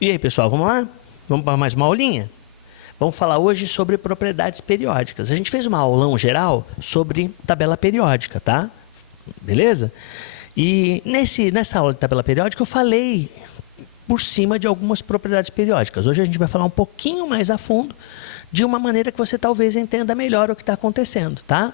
E aí, pessoal, vamos lá? Vamos para mais uma aulinha? Vamos falar hoje sobre propriedades periódicas. A gente fez uma aulão geral sobre tabela periódica, tá? Beleza? E nessa aula de tabela periódica eu falei por cima de algumas propriedades periódicas. Hoje a gente vai falar um pouquinho mais a fundo, de uma maneira que você talvez entenda melhor o que está acontecendo, tá?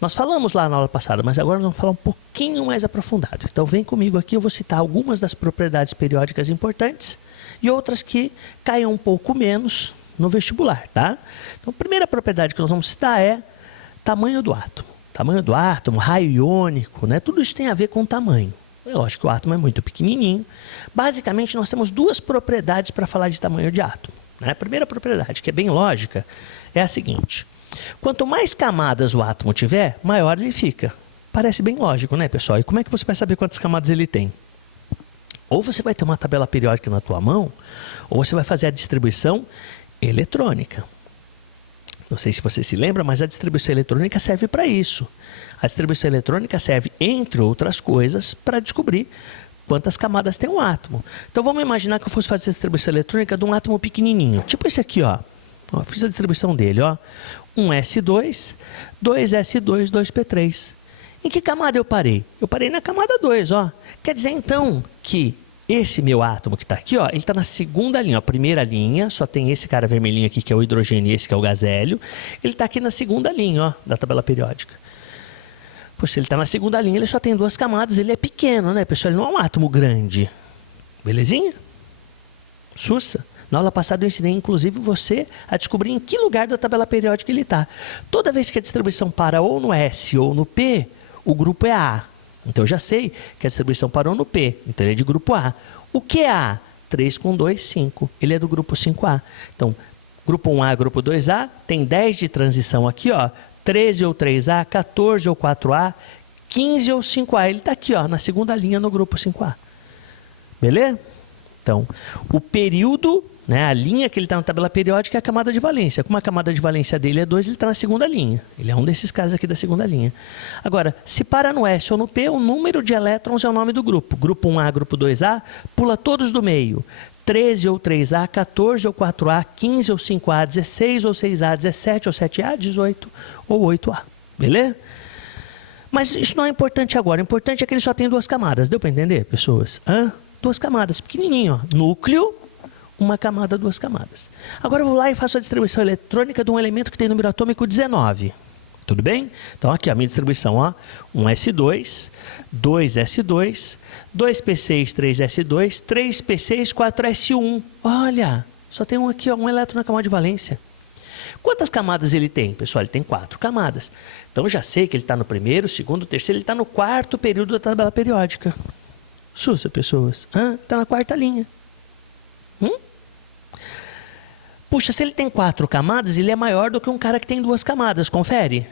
Nós falamos lá na aula passada, mas agora nós vamos falar um pouquinho mais aprofundado. Então vem comigo aqui, eu vou citar algumas das propriedades periódicas importantes e outras que caiam um pouco menos no vestibular, tá? Então a primeira propriedade que nós vamos citar é tamanho do átomo. Tamanho do átomo, raio iônico, né? Tudo isso tem a ver com tamanho. É lógico que o átomo é muito pequenininho. Basicamente, nós temos duas propriedades para falar de tamanho de átomo, né? A primeira propriedade, que é bem lógica, é a seguinte. Quanto mais camadas o átomo tiver, maior ele fica. Parece bem lógico, né, pessoal? E como é que você vai saber quantas camadas ele tem? Ou você vai ter uma tabela periódica na tua mão, ou você vai fazer a distribuição eletrônica. Não sei se você se lembra, mas a distribuição eletrônica serve para isso. A distribuição eletrônica serve, entre outras coisas, para descobrir quantas camadas tem um átomo. Então vamos imaginar que eu fosse fazer a distribuição eletrônica de um átomo pequenininho. Tipo esse aqui, ó. Fiz a distribuição dele, ó. 1s2, 2s2, 2p3. Em que camada eu parei? Eu parei na camada 2, ó. Quer dizer, então, que esse meu átomo que está aqui, ó, ele está na segunda linha. A primeira linha, só tem esse cara vermelhinho aqui, que é o hidrogênio, e esse que é o gás hélio. Ele está aqui na segunda linha, ó, da tabela periódica. Poxa, ele está na segunda linha, ele só tem duas camadas, ele é pequeno, né, pessoal? Ele não é um átomo grande. Belezinha? Sussa. Na aula passada eu ensinei, inclusive, você a descobrir em que lugar da tabela periódica ele está. Toda vez que a distribuição para ou no S ou no P, o grupo é A. Então eu já sei que a distribuição parou no P, então ele é de grupo A. O que é A? 3 com 2, 5. Ele é do grupo 5A. Então, grupo 1A, grupo 2A, tem 10 de transição aqui, ó. 13 ou 3A, 14 ou 4A, 15 ou 5A. Ele está aqui, ó, na segunda linha no grupo 5A. Beleza? Então, o período, né, a linha que ele está na tabela periódica é a camada de valência. Como a camada de valência dele é 2, ele está na segunda linha. Ele é um desses casos aqui da segunda linha. Agora, se para no S ou no P, o número de elétrons é o nome do grupo. Grupo 1A, grupo 2A, pula todos do meio. 13 ou 3A, 14 ou 4A, 15 ou 5A, 16 ou 6A, 17 ou 7A, 18 ou 8A. Beleza? Mas isso não é importante agora. O importante é que ele só tem duas camadas. Deu para entender, pessoas? Duas camadas, pequenininho, ó. Núcleo, uma camada, duas camadas. Agora eu vou lá e faço a distribuição eletrônica de um elemento que tem número atômico 19. Tudo bem? Então aqui a minha distribuição, ó. 1s2, 2s2, 2p6, 3s2, 3p6, 4s1. Olha, só tem um aqui, ó, um elétron na camada de valência. Quantas camadas ele tem, pessoal? Ele tem 4 camadas. Então já sei que ele está no primeiro, segundo, terceiro, ele está no quarto período da tabela periódica. Sussa, pessoas. Está na quarta linha. Puxa, se ele tem 4 camadas, ele é maior do que um cara que tem 2 camadas. Confere.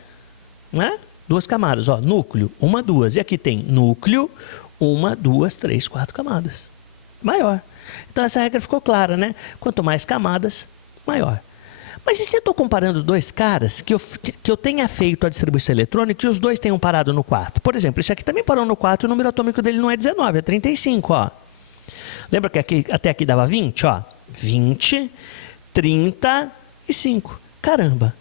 Né? 2 camadas, ó. Núcleo, 1, 2. E aqui tem núcleo, 1, 2, 3, 4 camadas. Maior. Então essa regra ficou clara, né? Quanto mais camadas, maior. Mas e se eu estou comparando dois caras que eu tenha feito a distribuição eletrônica e os dois tenham parado no 4? Por exemplo, esse aqui também parou no 4 e o número atômico dele não é 19, é 35, ó. Lembra que até aqui dava 20, ó? 20, 35. Caramba.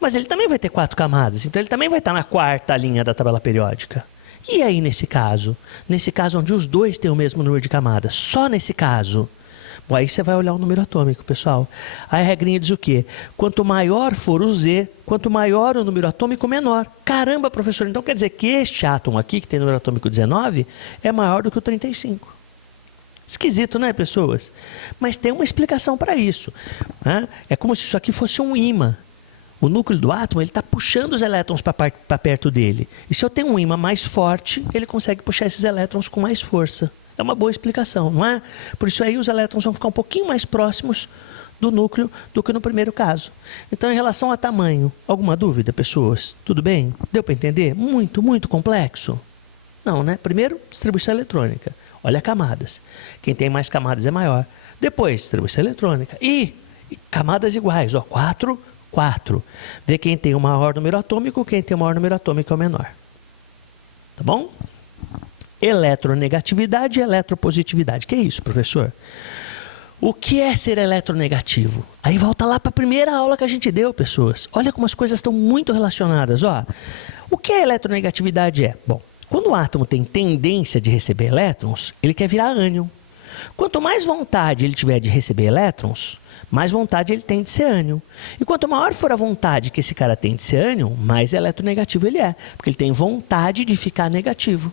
Mas ele também vai ter 4 camadas, então ele também vai estar na quarta linha da tabela periódica. E aí nesse caso? Nesse caso onde os dois têm o mesmo número de camadas, só nesse caso... Bom, aí você vai olhar o número atômico, pessoal. Aí a regrinha diz o quê? Quanto maior for o Z, quanto maior o número atômico, menor. Caramba, professor, então quer dizer que este átomo aqui, que tem número atômico 19, é maior do que o 35. Esquisito, né, pessoas? Mas tem uma explicação para isso. Né? É como se isso aqui fosse um ímã. O núcleo do átomo está puxando os elétrons para perto dele. E se eu tenho um ímã mais forte, ele consegue puxar esses elétrons com mais força. É uma boa explicação, não é? Por isso aí os elétrons vão ficar um pouquinho mais próximos do núcleo do que no primeiro caso. Então, em relação a tamanho, alguma dúvida, pessoas? Tudo bem? Deu para entender? Muito, muito complexo? Não, né? Primeiro, distribuição eletrônica. Olha camadas. Quem tem mais camadas é maior. Depois, distribuição eletrônica. E camadas iguais, ó, 4, 4. Vê quem tem o maior número atômico, quem tem o maior número atômico é o menor. Tá bom? Eletronegatividade e eletropositividade. Que é isso, professor? O que é ser eletronegativo? Aí volta lá para a primeira aula que a gente deu, pessoas. Olha como as coisas estão muito relacionadas. Ó. O que a eletronegatividade é? Bom, quando o átomo tem tendência de receber elétrons, ele quer virar ânion. Quanto mais vontade ele tiver de receber elétrons, mais vontade ele tem de ser ânion. E quanto maior for a vontade que esse cara tem de ser ânion, mais eletronegativo ele é. Porque ele tem vontade de ficar negativo.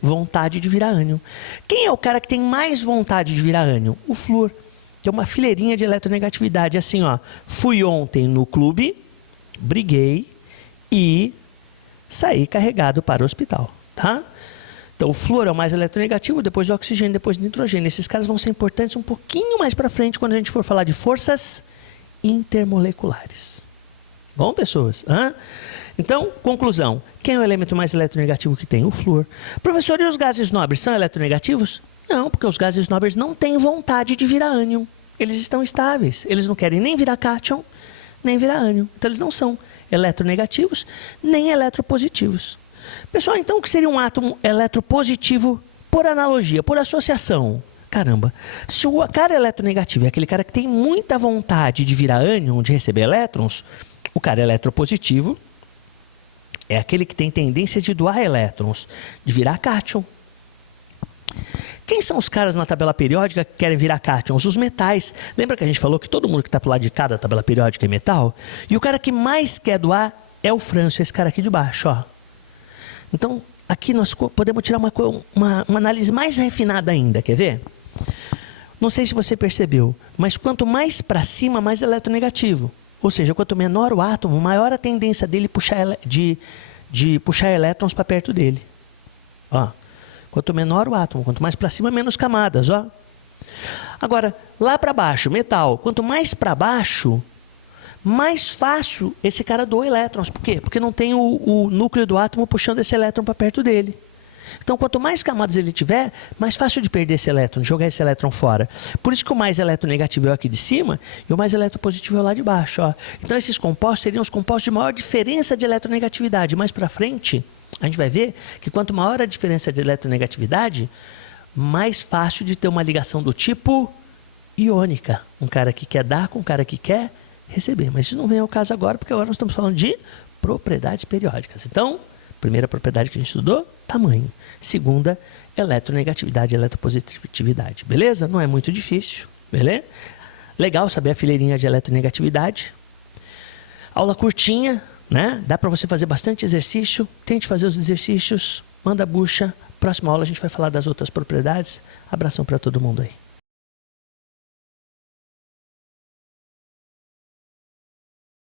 Vontade de virar ânion. Quem é o cara que tem mais vontade de virar ânion? O flúor. Tem uma fileirinha de eletronegatividade. Assim, ó. Fui ontem no clube, briguei e saí carregado para o hospital. Tá? Então, o flúor é o mais eletronegativo, depois o oxigênio, depois o nitrogênio. Esses caras vão ser importantes um pouquinho mais para frente quando a gente for falar de forças intermoleculares. Bom, pessoas? Então, conclusão. Quem é o elemento mais eletronegativo que tem? O flúor. Professor, e os gases nobres são eletronegativos? Não, porque os gases nobres não têm vontade de virar ânion. Eles estão estáveis. Eles não querem nem virar cátion, nem virar ânion. Então, eles não são eletronegativos, nem eletropositivos. Pessoal, então o que seria um átomo eletropositivo por analogia, por associação? Caramba, se o cara eletronegativo é aquele cara que tem muita vontade de virar ânion, de receber elétrons, o cara eletropositivo é aquele que tem tendência de doar elétrons, de virar cátion. Quem são os caras na tabela periódica que querem virar cátions? Os metais. Lembra que a gente falou que todo mundo que está para o lado de cá da tabela periódica é metal? E o cara que mais quer doar é o frâncio, esse cara aqui de baixo, ó. Então, aqui nós podemos tirar uma análise mais refinada ainda, quer ver? Não sei se você percebeu, mas quanto mais para cima, mais eletronegativo. Ou seja, quanto menor o átomo, maior a tendência dele de puxar elétrons para perto dele. Ó, quanto menor o átomo, quanto mais para cima, menos camadas. Ó. Agora, lá para baixo, metal, quanto mais para baixo, mais fácil esse cara doa elétrons. Por quê? Porque não tem o núcleo do átomo puxando esse elétron para perto dele. Então, quanto mais camadas ele tiver, mais fácil de perder esse elétron, de jogar esse elétron fora. Por isso que o mais eletronegativo é o aqui de cima e o mais eletropositivo é o lá de baixo. Ó. Então, esses compostos seriam os compostos de maior diferença de eletronegatividade. Mais para frente, a gente vai ver que quanto maior a diferença de eletronegatividade, mais fácil de ter uma ligação do tipo iônica. Um cara que quer dar com um cara que quer receber. Mas isso não vem ao caso agora, porque agora nós estamos falando de propriedades periódicas. Então, primeira propriedade que a gente estudou, tamanho. Segunda, eletronegatividade e eletropositividade. Beleza? Não é muito difícil. Beleza? Legal saber a fileirinha de eletronegatividade. Aula curtinha, né? Dá para você fazer bastante exercício. Tente fazer os exercícios. Manda a bucha. Próxima aula a gente vai falar das outras propriedades. Abração para todo mundo aí.